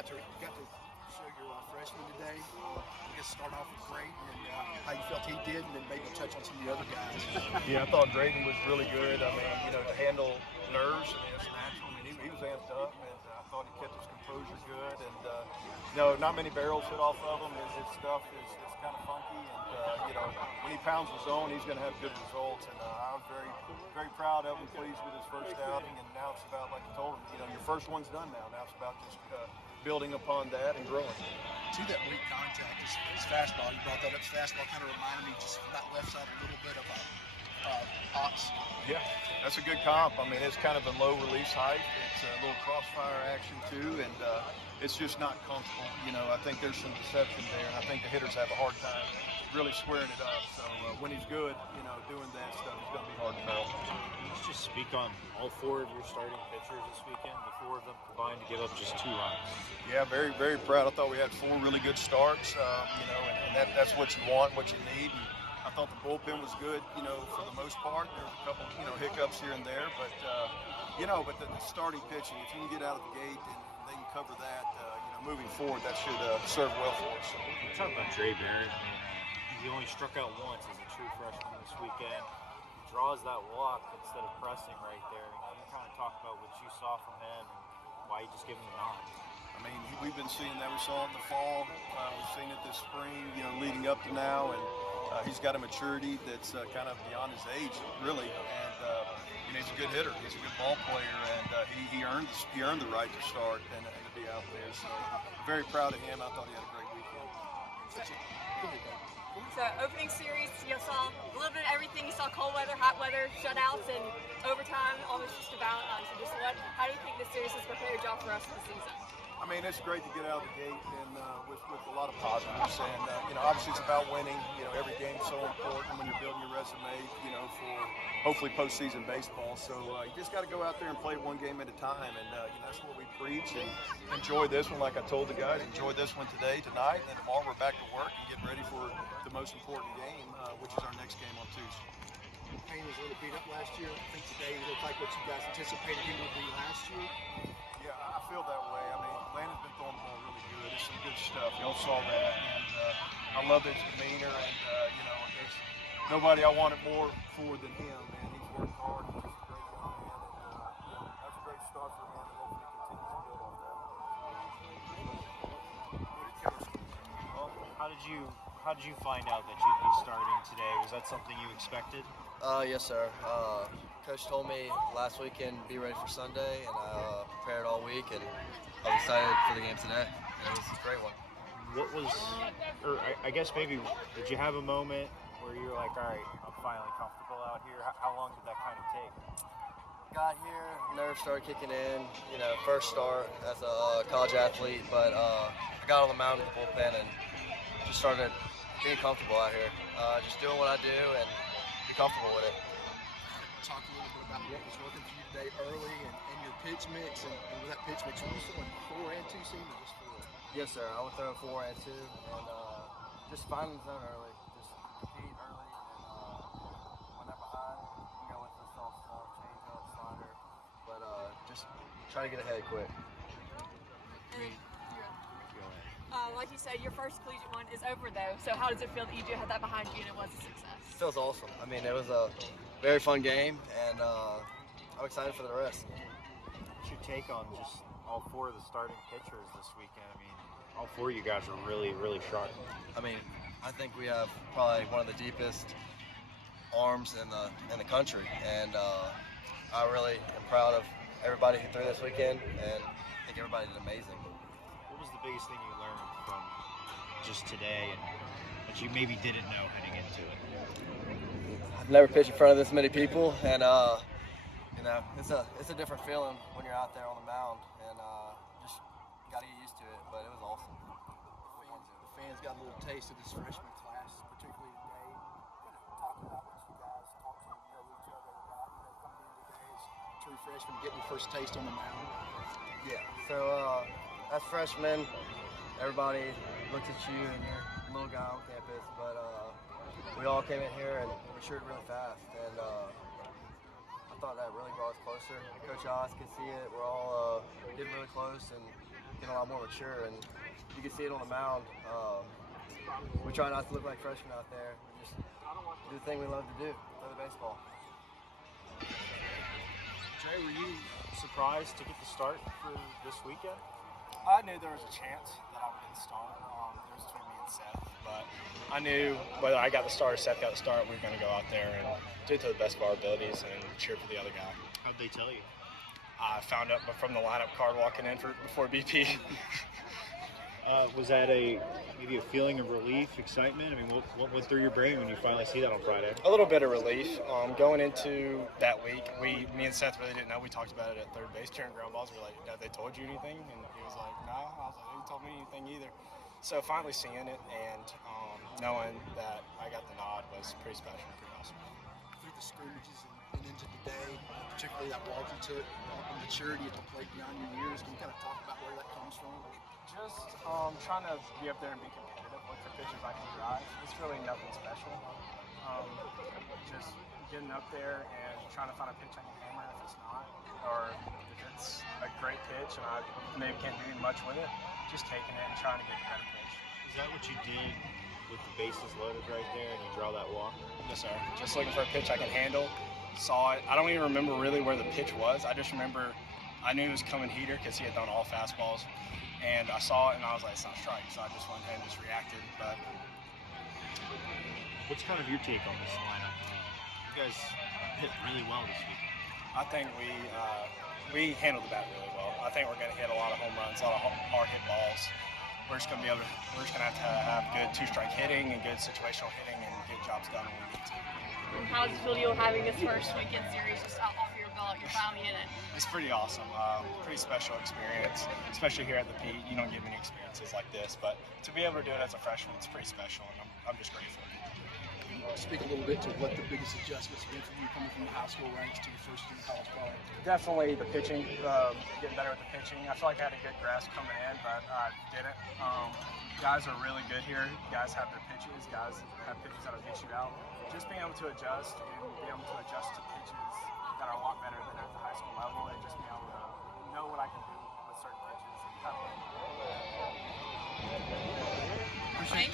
got to show your freshman today. I guess start off with Drayton and how you felt he did, and then maybe touch on some of the other guys. Yeah, I thought Drayton was really good. I mean, to handle nerves, I mean, it's natural. I mean, he was amped up, and I thought he kept his composure good. And, not many barrels hit off of him. His stuff is kind of funky. And, when he pounds the zone, he's going to have good results. And I was very, very proud of him, pleased with his first outing. And now it's about, like I told him, your first one's done now. Now it's about just building upon that and growing. To that weak contact, his fastball, you brought that up, his fastball kind of reminded me just from that left side a little bit of Ox. Yeah, that's a good comp. I mean, it's kind of a low release height. It's a little crossfire action too, and it's just not comfortable. I think there's some deception there, and I think the hitters have a hard time really squaring it up. So when he's good, doing that stuff, it's going to be hard to barrel. Let's just speak on all four of your starting pitchers this weekend. The four of them combined to give up just 2 runs. Yeah, very, very proud. I thought we had 4 really good starts, and that's what you want, what you need. And I thought the bullpen was good, for the most part. There was a couple, hiccups here and there, but the starting pitching, if you can get out of the gate and they can cover that, moving forward, that should serve well for us. You talk about Dre Barrett. He only struck out once as a true freshman this weekend. He draws that walk instead of pressing right there. Can you kind of talk about what you saw from him and why you just give him the nod? I mean, we've been seeing that. We saw it in the fall. We've seen it this spring, leading up to now. And he's got a maturity that's kind of beyond his age, really. And he's a good hitter. He's a good ball player, and he earned the right to start and to be out there. So very proud of him. I thought he had a great weekend. So opening series, you saw a little bit of everything. You saw cold weather, hot weather, shutouts, and overtime, almost just about. So how do you think this series has prepared y'all for us this season? I mean, it's great to get out of the gate and with a lot of positives. And obviously it's about winning. Every game's so important when you're building your resume. For hopefully postseason baseball. So you just got to go out there and play one game at a time. And that's what we preach. And enjoy this one, like I told the guys. Enjoy this one today, tonight, and then tomorrow we're back to work and getting ready for the most important game, which is our next game on Tuesday. Payne was a little beat up last year. I think today he looked like what you guys anticipated he would be last year. Yeah, I feel that way. I mean, Landon's been throwing the ball really good. It's some good stuff. Y'all saw that. And I love his demeanor. And, there's nobody I wanted more for than him. Man, he's worked hard. He's just a great young man. And, that's a great start for him. And hopefully he continues to build off that. Well, how did you find out that you'd be starting today? Was that something you expected? Yes, sir. Coach told me last weekend be ready for Sunday, and I prepared all week, and I was excited for the game today. It was a great one. What was, or I guess maybe, did you have a moment where you were like, all right, I'm finally comfortable out here? How long did that kind of take? Got here, nerves started kicking in. First start as a college athlete, but I got on the mound with the bullpen and just started being comfortable out here. Just doing what I do and be comfortable with it. Talk a little bit about what was working for you today early and your pitch mix. And with that pitch mix, were you throwing 4 and 2 seam or just 4? Yes, sir. I would throw 4 and 2, and just finding the zone early. Just compete early, and when they're behind, you can go with the soft stuff, change up, slider, but just try to get ahead quick. Like you said, your first collegiate one is over though. So how does it feel that you do have that behind you and it was a success? It feels awesome. I mean, it was a very fun game, and I'm excited for the rest. What's your take on just all 4 of the starting pitchers this weekend? I mean, all 4 of you guys are really, really sharp. I mean, I think we have probably one of the deepest arms in the country, and I really am proud of everybody who threw this weekend, and I think everybody did amazing. What was the biggest thing you learned from just today and that you maybe didn't know heading into it? I've never pitched in front of this many people, and it's a different feeling when you're out there on the mound, and just got to get used to it. But it was awesome. The fans got a little taste of this freshman class, particularly today. Talk about what you guys talk to each other about, coming in today as true freshmen, getting your first taste on the mound. Yeah. So as freshmen, everybody looks at you and you're a little guy on campus, but we all came in here and matured really fast, and I thought that really brought us closer. Coach Oz could see it. We're all getting really close, and getting a lot more mature, and you can see it on the mound. We try not to look like freshmen out there. We just do the thing we love to do, play the baseball. Jay, were you surprised to get the start for this weekend? I knew there was a chance that I would get the start. It was between me and Seth, but I knew whether I got the start or Seth got the start, we were going to go out there and do it to the best of our abilities and cheer for the other guy. How'd they tell you? I found out from the lineup card walking in before BP. Was that maybe a feeling of relief, excitement? I mean, what went through your brain when you finally see that on Friday? A little bit of relief. Going into that week, me and Seth really didn't know. We talked about it at third base during ground balls. We were like, "Have they told you anything?" And he was like, "No." I was like, "They didn't tell me anything either." So finally seeing it and knowing that I got the nod was pretty special, pretty awesome. Through the scrimmages and into today, particularly that walk you took, the maturity at the plate beyond your years, can you kind of talk about where that comes from? Just trying to be up there and be competitive, look for pitches I can drive. It's really nothing special. Just getting up there and trying to find a pitch I can hammer if it's not, or if it's a great pitch and I maybe can't do much with it, just taking it and trying to get the better pitch. Is that what you did with the bases loaded right there and you draw that walk? Yes, sir. Just looking for a pitch I can handle. Saw it. I don't even remember really where the pitch was. I just remember I knew it was coming heater because he had done all fastballs. And I saw it and I was like, it's not a strike. So I just went ahead and just reacted. But what's kind of your take on this lineup? You guys hit really well this week. I think we handled the bat really well. I think we're going to hit a lot of home runs, a lot of hard hit balls. We're just going to have to have good two-strike hitting and good situational hitting and get jobs done when we need to. And how does it feel to you having this first weekend series just off your belt? You're finally in it. It's pretty awesome. Pretty special experience, especially here at the Pete. You don't get many experiences like this, but to be able to do it as a freshman, it's pretty special, and I'm just grateful. Speak a little bit to what the biggest adjustments have been for you coming from the high school ranks to your first year in college ball. Definitely the pitching, getting better with the pitching. I feel like I had a good grasp coming in, but I didn't. Guys are really good here. Guys have their pitches. Guys have pitches that'll get you out. Just being able to adjust and being able to adjust to pitches that are a lot better than at the high school level, and just being able to know what I can do with certain pitches. Thank you.